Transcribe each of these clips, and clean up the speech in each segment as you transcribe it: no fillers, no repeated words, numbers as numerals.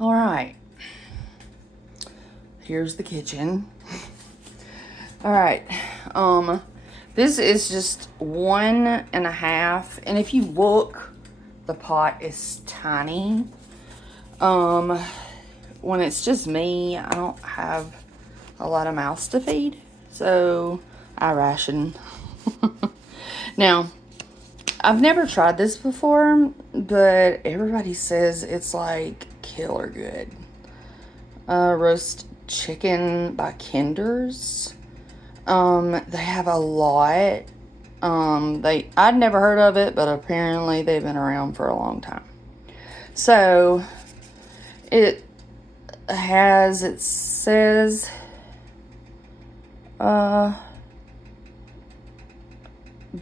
All right. Here's the kitchen. All right. This is just 1.5, and if you look, the pot is tiny. When it's just me, I don't have a lot of mouths to feed, so I ration. Now, I've never tried this before, but everybody says it's like killer good. Roast chicken by Kinder's. They have a lot. I'd never heard of it, but apparently they've been around for a long time. So, it says,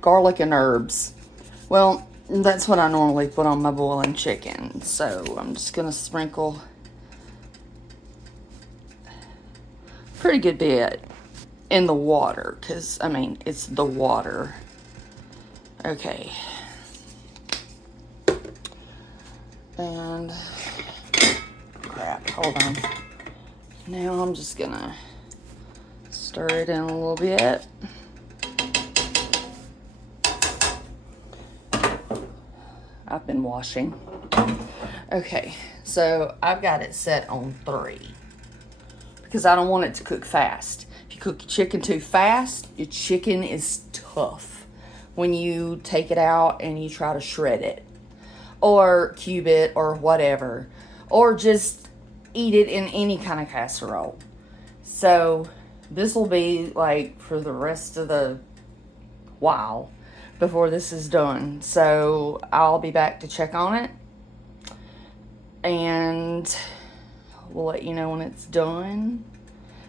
garlic and herbs. Well, that's what I normally put on my boiling chicken. So, I'm just going to sprinkle a pretty good bit in the water, because, I mean, it's the water. Okay. And, crap, hold on. Now I'm just gonna stir it in a little bit. I've been washing. Okay, so I've got it set on 3 because I don't want it to cook fast. If you cook your chicken too fast, your chicken is tough when you take it out and you try to shred it or cube it or whatever, or just eat it in any kind of casserole. So this will be like for the rest of the while before this is done. So I'll be back to check on it, and we'll let you know when it's done.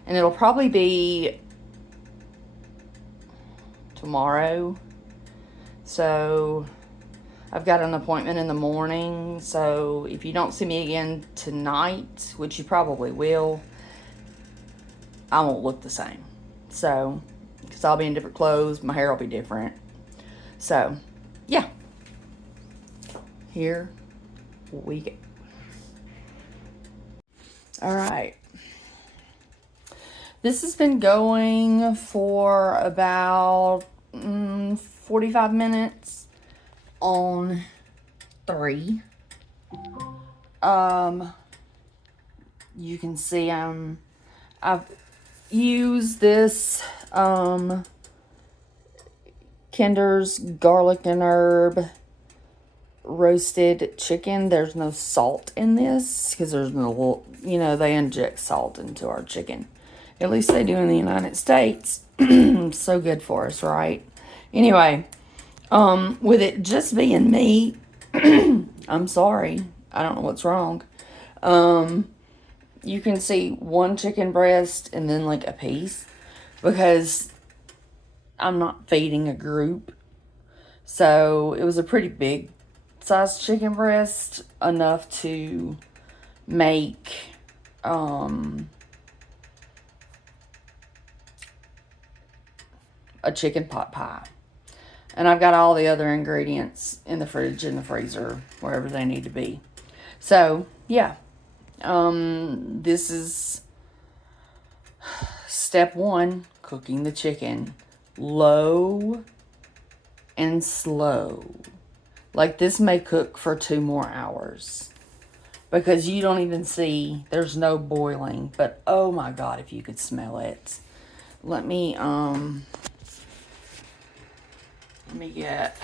And it'll probably be tomorrow. So I've got an appointment in the morning. So if you don't see me again tonight, which you probably will, I won't look the same. So, because I'll be in different clothes, my hair will be different. So, yeah. Here we go. All right. This has been going for about 45 minutes on 3. You can see I've used this Kinder's garlic and herb roasted chicken. There's no salt in this because there's no, they inject salt into our chicken. At least they do in the United States. So good for us, right? Anyway, with it just being meat, I'm sorry. I don't know what's wrong. You can see 1 chicken breast and then like a piece, because I'm not feeding a group. So it was a pretty big sized chicken breast, enough to make a chicken pot pie. And I've got all the other ingredients in the fridge, in the freezer, wherever they need to be. So, yeah. This is step 1, cooking the chicken. Low and slow. Like, this may cook for 2 more hours. Because you don't even see, there's no boiling. But, oh my God, if you could smell it. Let me get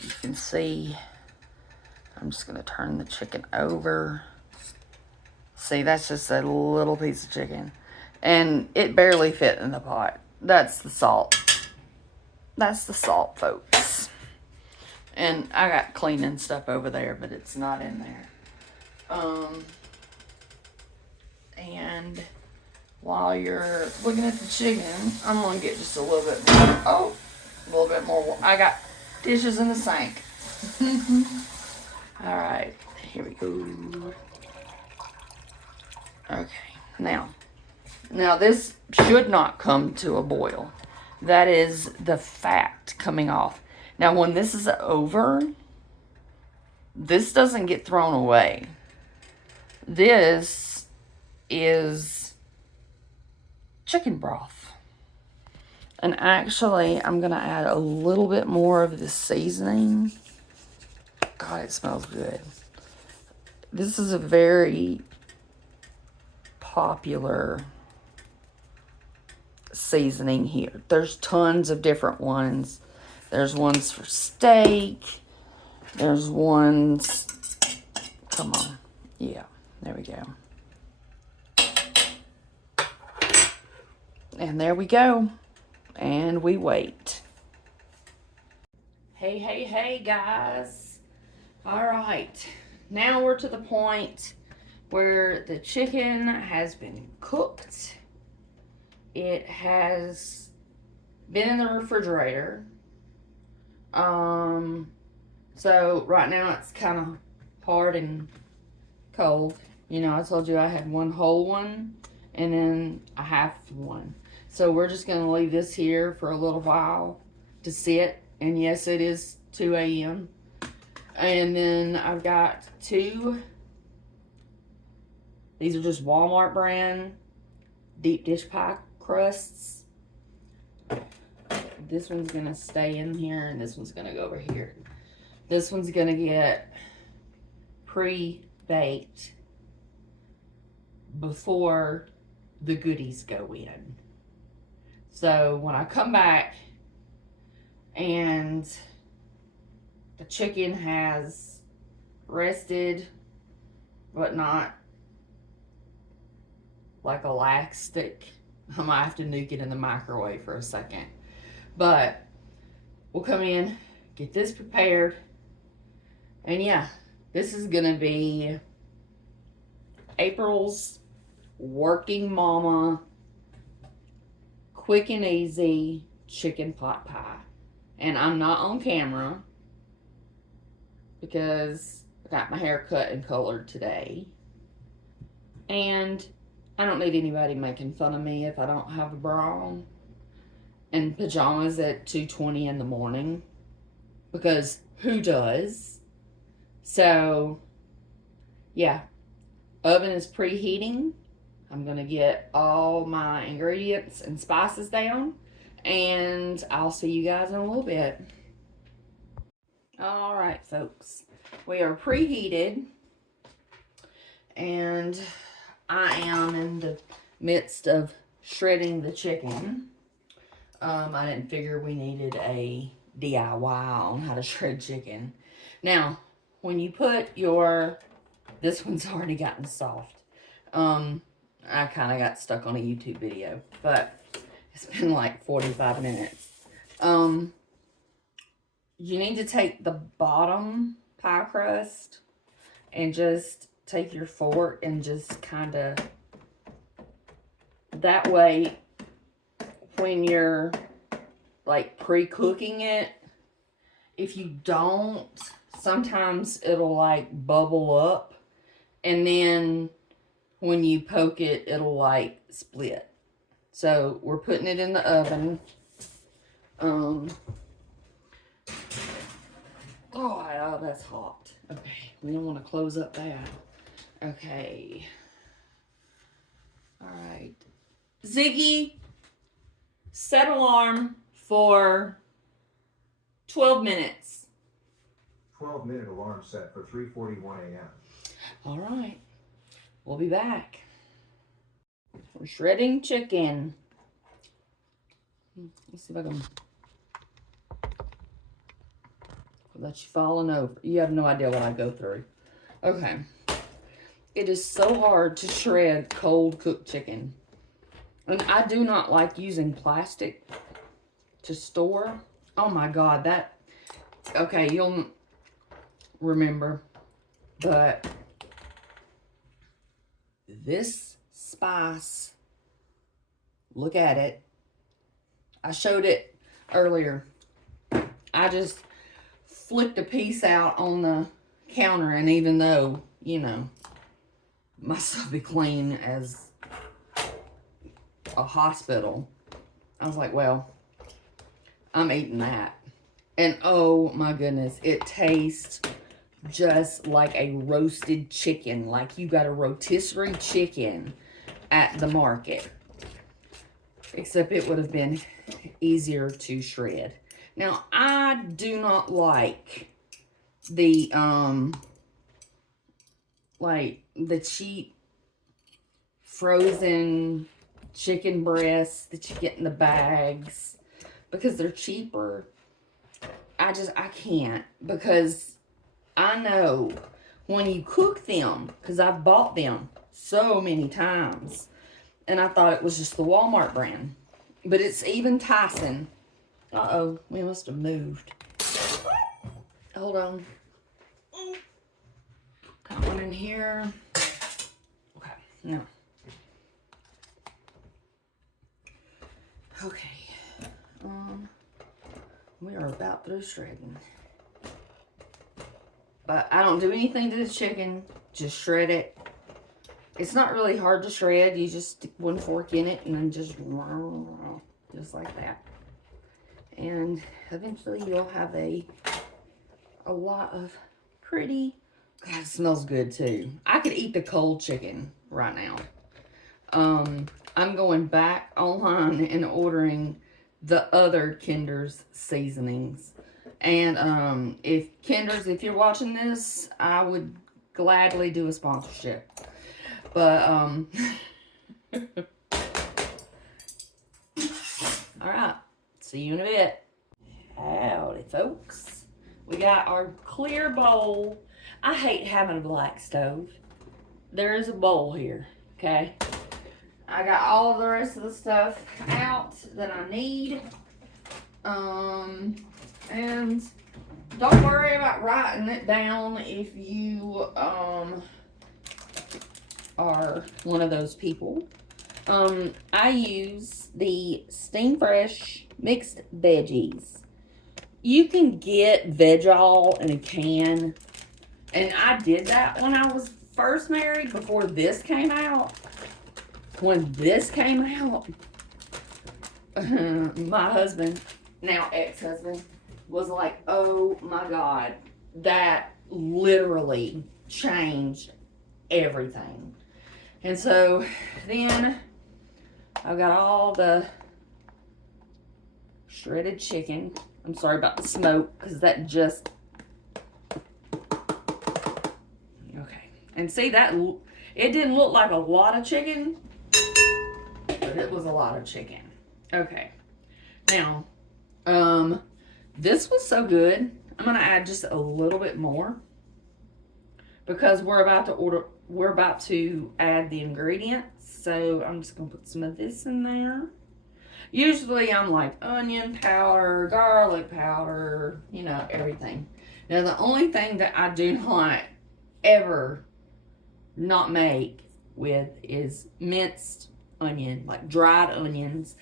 you can see, I'm just going to turn the chicken over. See, that's just a little piece of chicken. And it barely fit in the pot. That's the salt. That's the salt, folks. And I got cleaning stuff over there, but it's not in there. And while you're looking at the chicken, I'm going to get just a little bit more. Oh, a little bit more. I got dishes in the sink. All right, here we go. Okay, now this should not come to a boil. That is the fat coming off. Now, when this is over, this doesn't get thrown away. This is chicken broth. And actually, I'm going to add a little bit more of this seasoning. God, it smells good. This is a very popular seasoning here. There's tons of different ones. There's ones for steak. There's ones, come on. Yeah, there we go. And there we go. And we wait. Hey, hey, hey, guys. All right. Now we're to the point where the chicken has been cooked. It has been in the refrigerator. So right now it's kind of hard and cold. You know, I told you I had one whole one and then a half one. So we're just going to leave this here for a little while to sit. And yes, it is 2 a.m. And then I've got two. These are just Walmart brand deep dish pie crusts. This one's going to stay in here and this one's going to go over here. This one's going to get pre-baked before the goodies go in. So when I come back and the chicken has rested, but not like a lax stick, I might have to nuke it in the microwave for a second. But we'll come in, get this prepared, and yeah, this is gonna be April's working mama, quick and easy chicken pot pie. And I'm not on camera because I got my hair cut and colored today. And I don't need anybody making fun of me if I don't have a bra on and pajamas at 2:20 in the morning, because who does? So yeah, oven is preheating. I'm gonna get all my ingredients and spices down, and I'll see you guys in a little bit. All right, folks, we are preheated, and I am in the midst of shredding the chicken. I didn't figure we needed a DIY on how to shred chicken. Now, when you put your, this one's already gotten soft. I kind of got stuck on a YouTube video, but it's been like 45 minutes. You need to take the bottom pie crust and just take your fork and just kind of, that way when you're like pre-cooking it, if you don't, sometimes it'll like bubble up, and then when you poke it, it'll like split. So we're putting it in the oven. Oh, that's hot. Okay, we don't want to close up that. Okay. All right. Ziggy, set alarm for 12 minutes. 12-minute alarm set for 3:41 a.m. All right. We'll be back. We're shredding chicken. Let's see if I can let you falling over. You have no idea what I go through. Okay. It is so hard to shred cold cooked chicken. And I do not like using plastic to store. Oh my God, that, okay, you'll remember, but this spice, look at it. I showed it earlier. I just flicked a piece out on the counter, and even though, you know, my stuff be clean as a hospital, I was like, well, I'm eating that. And oh my goodness, it tastes just like a roasted chicken, like you got a rotisserie chicken at the market. Except it would have been easier to shred. Now, I do not like the cheap frozen chicken breasts that you get in the bags because they're cheaper. I can't, because I know when you cook them, because I've bought them so many times, and I thought it was just the Walmart brand, but it's even Tyson. Uh-oh, we must have moved. Hold on. Got one in here. Okay, no. Okay. We are about through shredding. But I don't do anything to the chicken. Just shred it. It's not really hard to shred. You just stick one fork in it and then just like that. And eventually you'll have a lot of pretty... God, it smells good too. I could eat the cold chicken right now. I'm going back online and ordering the other Kinder's seasonings. And if Kinder's, if you're watching this, I would gladly do a sponsorship. But all right, see you in a bit. Howdy, folks. We got our clear bowl. I hate having a black stove. There is a bowl here, okay? I got all the rest of the stuff out that I need. And don't worry about writing it down if you are one of those people. I use the Steam Fresh mixed veggies. You can get veg-all in a can, and I did that when I was first married before this came out. When this came out, my husband, now ex-husband, was like, oh my God, that literally changed everything. And so then I've got all the shredded chicken. I'm sorry about the smoke, because that just... Okay. And see, that it didn't look like a lot of chicken, but it was a lot of chicken. Okay. Now, this was so good. I'm going to add just a little bit more, because we're about to add the ingredients. So I'm just going to put some of this in there. Usually I'm like onion powder, garlic powder, you know, everything. Now the only thing that I do not ever not make with is minced onion, like dried onions.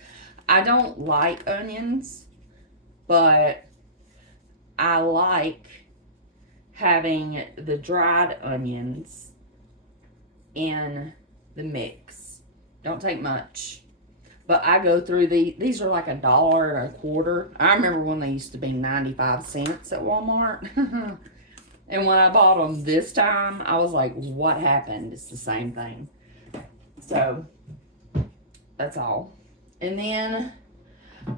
I don't like onions, but I like having the dried onions in the mix. Don't take much. But I go through these are like $1.25. I remember when they used to be 95 cents at Walmart. And when I bought them this time, I was like, what happened? It's the same thing. So, that's all. And then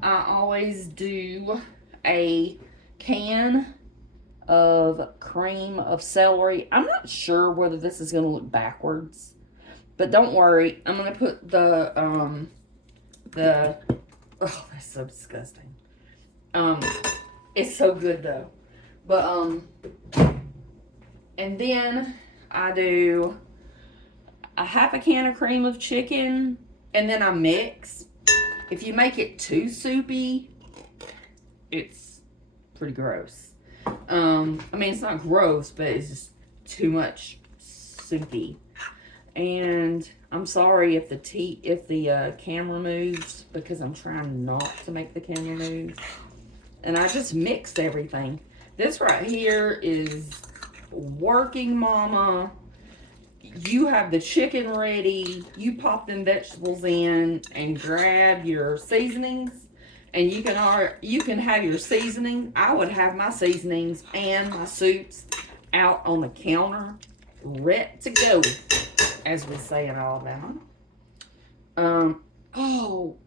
I always do a can of cream of celery. I'm not sure whether this is going to look backwards, but don't worry. I'm going to put oh, that's so disgusting. It's so good though. But, and then I do a half a can of cream of chicken, and then I mix. If you make it too soupy, it's pretty gross. I mean, it's not gross, but it's just too much soupy. And I'm sorry if the camera moves, because I'm trying not to make the camera move. And I just mixed everything. This right here is working mama. You have the chicken ready. You pop them vegetables in and grab your seasonings. And you can have your seasoning. I would have my seasonings and my soups out on the counter, ready to go, as we say in Alabama. Oh,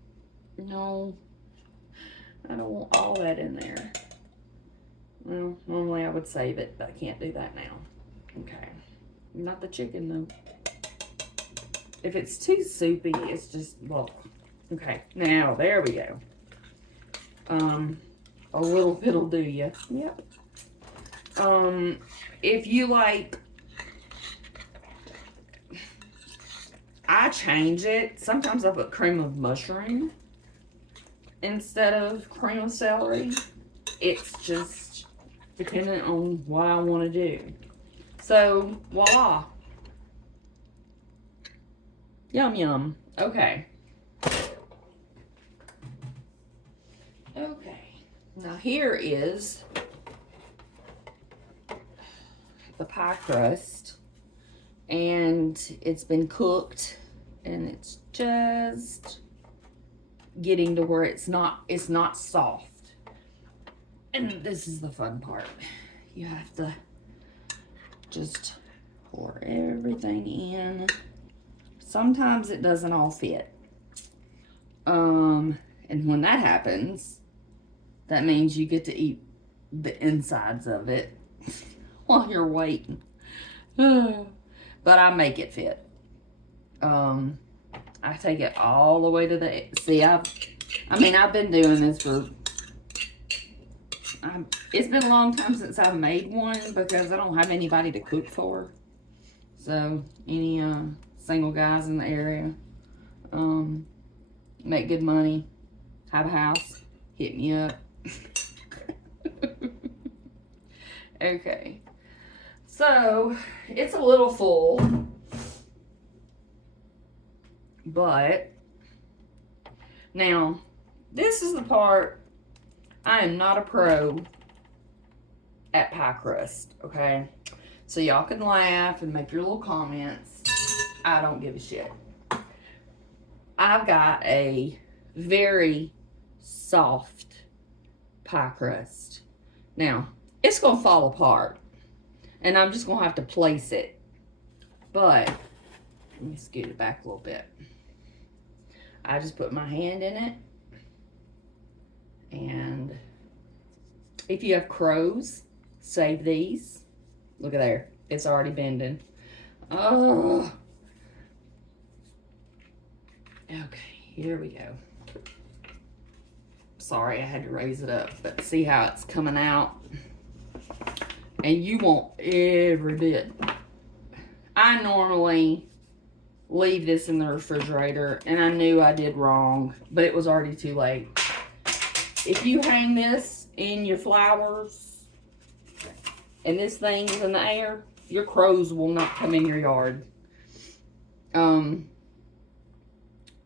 no. I don't want all that in there. Well, normally I would save it, but I can't do that now. Okay. Not the chicken, though. If it's too soupy, it's just, look. Okay, now, there we go. A little bit'll do ya. Yep. If you like, I change it. Sometimes I put cream of mushroom instead of cream of celery. It's just dependent on what I want to do. So, voila. Yum, yum. Okay. Okay. Now here is the pie crust. And it's been cooked. And it's just getting to where it's not soft. And this is the fun part. You have to just pour everything in. Sometimes it doesn't all fit. And when that happens, that means you get to eat the insides of it while you're waiting. But I make it fit. I take it all the way to the, see, I've been doing this for, it's been a long time since I've made one because I don't have anybody to cook for. So, any single guys in the area, make good money, have a house, hit me up. Okay. So, it's a little full, but now, this is the part, I am not a pro at pie crust, okay? So y'all can laugh and make your little comments. I don't give a shit. I've got a very soft pie crust. Now, it's gonna fall apart. And I'm just gonna have to place it. But, let me scoot it back a little bit. I just put my hand in it. And if you have crows, save these. Look at there. It's already bending. Oh. Okay, here we go. Sorry, I had to raise it up. But see how it's coming out? And you want every bit. I normally leave this in the refrigerator, and I knew I did wrong, but it was already too late. If you hang this in your flowers and this thing's in the air, your crows will not come in your yard.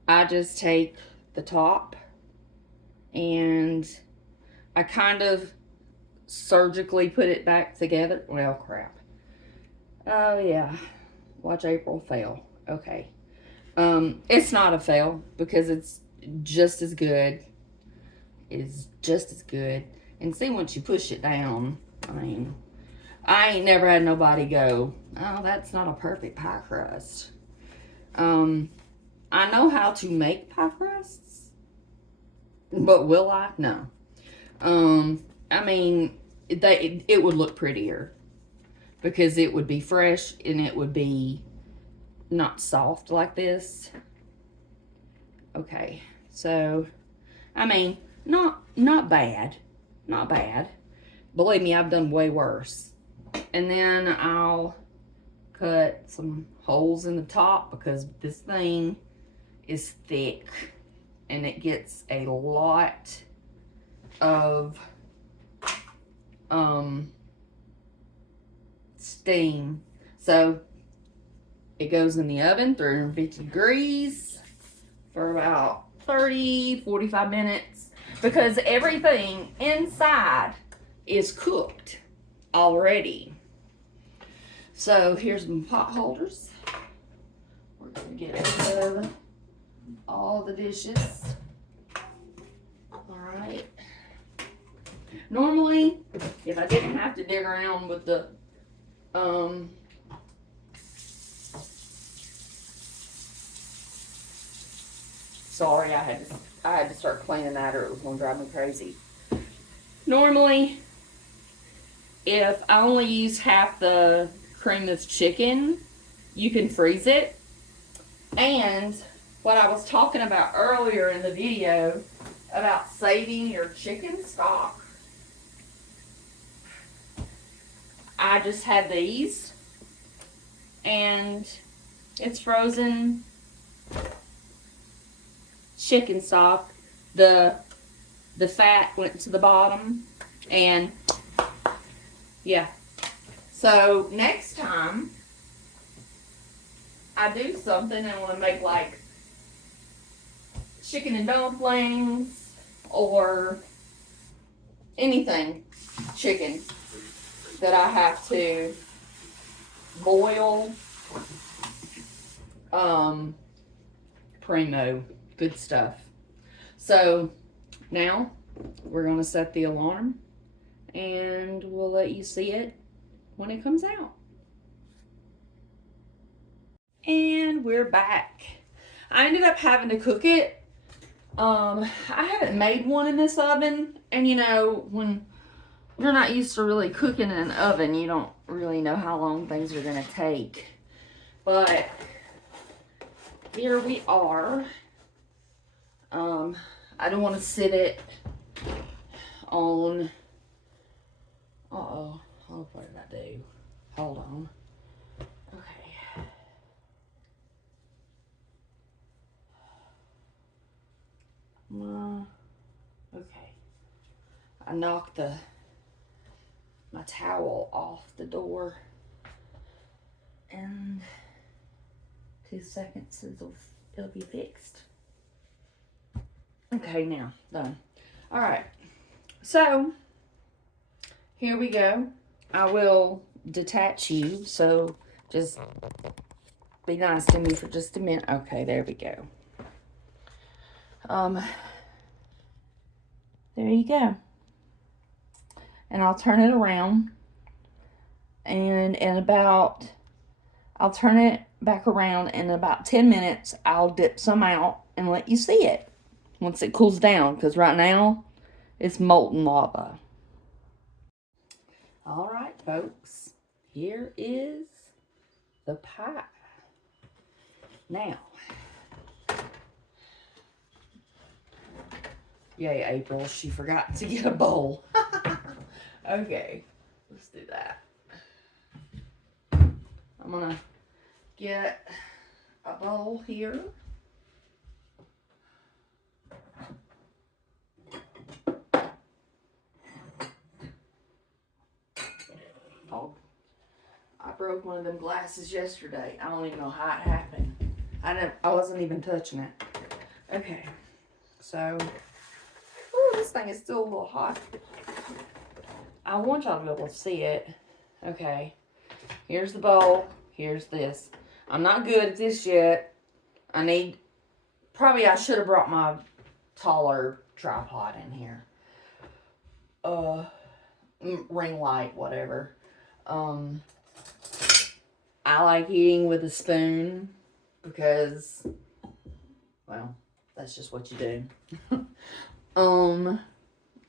I just take the top and I kind of surgically put it back together. Well, crap. Oh, yeah. Watch April fail. Okay. It's not a fail because it's just as good. It is just as good. And see, once you push it down, I mean, I ain't never had nobody go, oh, that's not a perfect pie crust. I know how to make pie crusts, but will I? No. I mean, it would look prettier because it would be fresh and it would be not soft like this. Okay, so, I mean, not bad. Not bad. Believe me, I've done way worse. And then I'll cut some holes in the top because this thing is thick and it gets a lot of steam. So it goes in the oven 350 degrees for about 30-45 minutes because everything inside is cooked already. So here's my pot holders. We're gonna get rid of all the dishes. All right. Normally, if I didn't have to dig around with the Sorry, I had to start cleaning that or it was gonna drive me crazy. Normally, if I only use half the cream of chicken, you can freeze it. And what I was talking about earlier in the video about saving your chicken stock, I just had these and it's frozen chicken stock. The fat went to the bottom, and yeah. So next time I do something and want to make like chicken and dumplings or anything chicken that I have to boil, primo, good stuff. So now we're going to set the alarm and we'll let you see it when it comes out. And we're back. I ended up having to cook it. I haven't made one in this oven, and you know, when you're not used to really cooking in an oven, you don't really know how long things are gonna take. But here we are. I don't want to sit it on. Uh-oh. Oh, what did I do? Hold on. Okay. Okay. I knocked my towel off the door. And 2 seconds it'll be fixed. Okay, now done. All right, so here we go. I will detach you, so just be nice to me for just a minute. Okay, there we go. There you go. And I'll turn it around, and I'll turn it back around, and in about 10 minutes, I'll dip some out and let you see it once it cools down, because right now, it's molten lava. All right, folks, here is the pie. Now, yay, April, she forgot to get a bowl. Okay, let's do that. I'm gonna get a bowl here. Oh, I broke one of them glasses yesterday. I don't even know how it happened. I wasn't even touching it. Okay, so, ooh, this thing is still a little hot. I want y'all to be able to see it. Okay, here's the bowl. Here's this. I'm not good at this yet. Probably I should have brought my taller tripod in here. Ring light, whatever. I like eating with a spoon because, well, that's just what you do.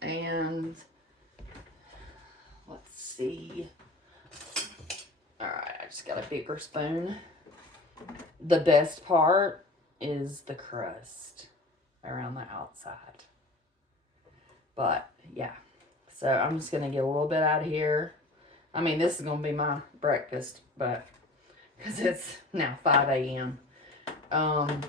And let's see. All right, I just got a bigger spoon. The best part is the crust around the outside. But yeah, so I'm just gonna get a little bit out of here. I mean, this is gonna be my breakfast, but because it's now 5 a.m. And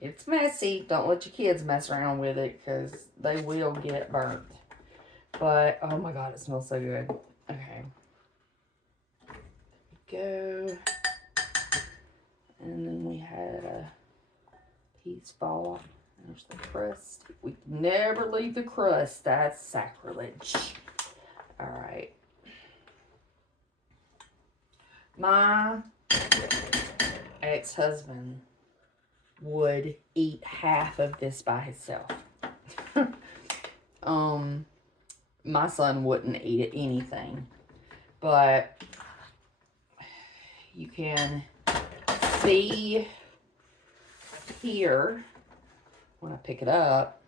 it's messy. Don't let your kids mess around with it because they will get burnt. But oh my god, it smells so good. Okay. There we go. And then we had a piece fall off. There's the crust. We never leave the crust. That's sacrilege. Alright. My ex-husband would eat half of this by himself. my son wouldn't eat it, anything. But you can see here when I pick it up.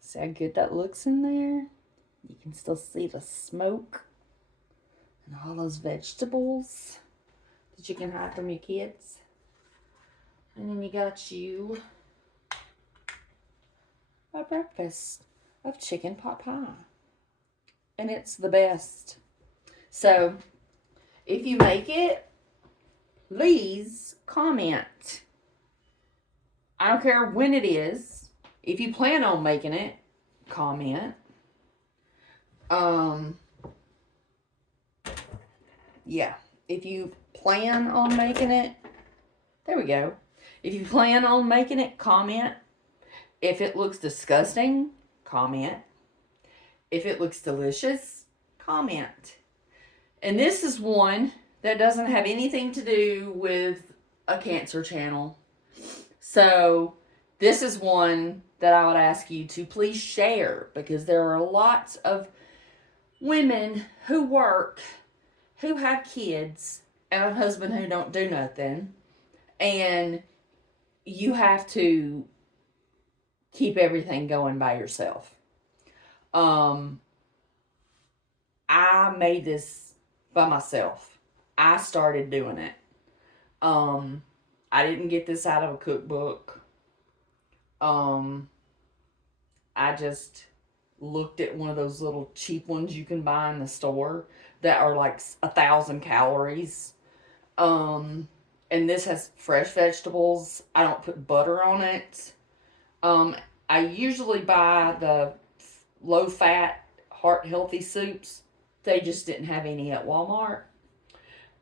See how good that looks in there? You can still see the smoke and all those vegetables that you can hide from your kids. And then you got you a breakfast of chicken pot pie. And it's the best. So, if you make it, please comment. I don't care when it is. If you plan on making it, comment. Yeah. If you plan on making it, there we go. If you plan on making it, comment. If it looks disgusting, comment. If it looks delicious, comment. And this is one that doesn't have anything to do with a cancer channel. So this is one that I would ask you to please share, because there are lots of women who work, who have kids, and a husband who don't do nothing. And you have to keep everything going by yourself. I made this by myself. I started doing it. I didn't get this out of a cookbook. I just looked at one of those little cheap ones you can buy in the store that are like 1,000 calories. And this has fresh vegetables. I don't put butter on it. I usually buy the low-fat, heart-healthy soups. They just didn't have any at Walmart.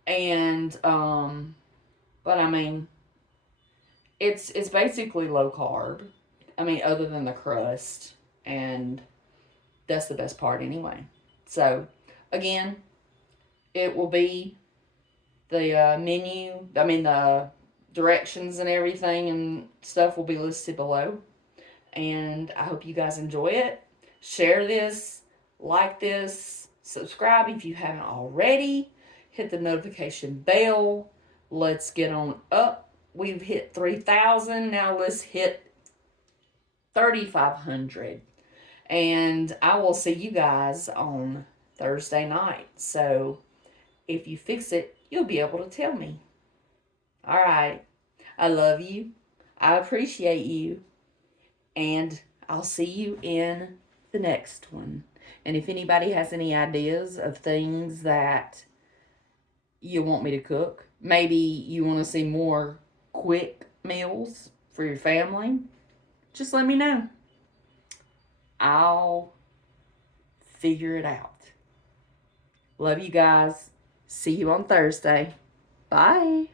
And, but I mean, it's basically low carb. I mean, other than the crust. And that's the best part anyway. So, again, it will be the menu, I mean, the directions and everything and stuff will be listed below. And I hope you guys enjoy it. Share this, like this, subscribe if you haven't already. Hit the notification bell. Let's get on up. We've hit 3,000. Now let's hit 3,500. And I will see you guys on Thursday night. So if you fix it, you'll be able to tell me. All right. I love you. I appreciate you. And I'll see you in the next one. And if anybody has any ideas of things that you want me to cook, maybe you want to see more quick meals for your family, just let me know. I'll figure it out. Love you guys. See you on Thursday. Bye.